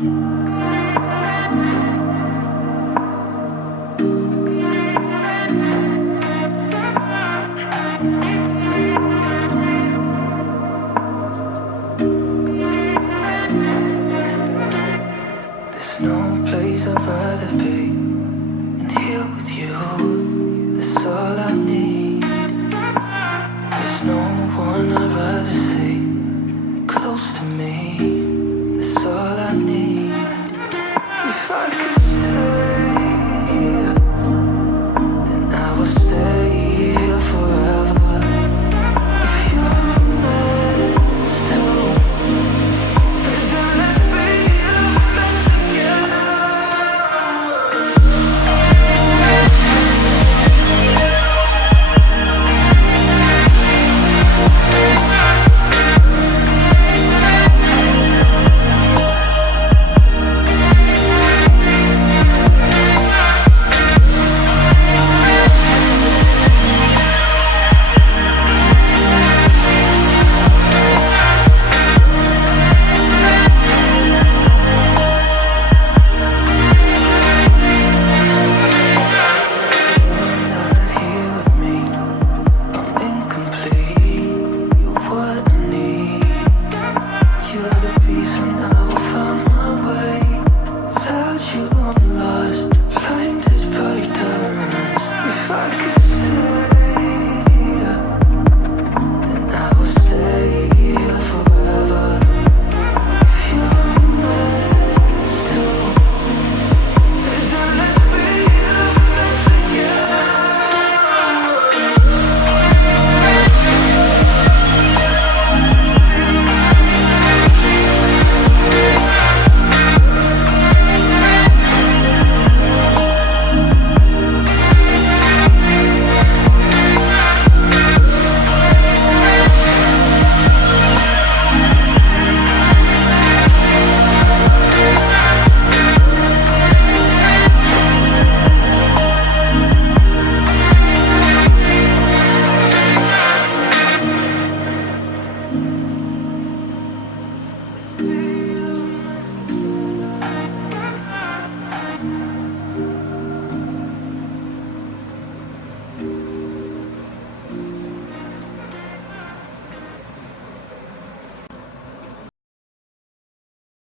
There's no place I'd rather be than here with you. That's all I need. There's no one I'd rather see close to me. That's all I need. If I could stay, then I will stay here forever. If you're meant to, then let's be the best together. You're the reason I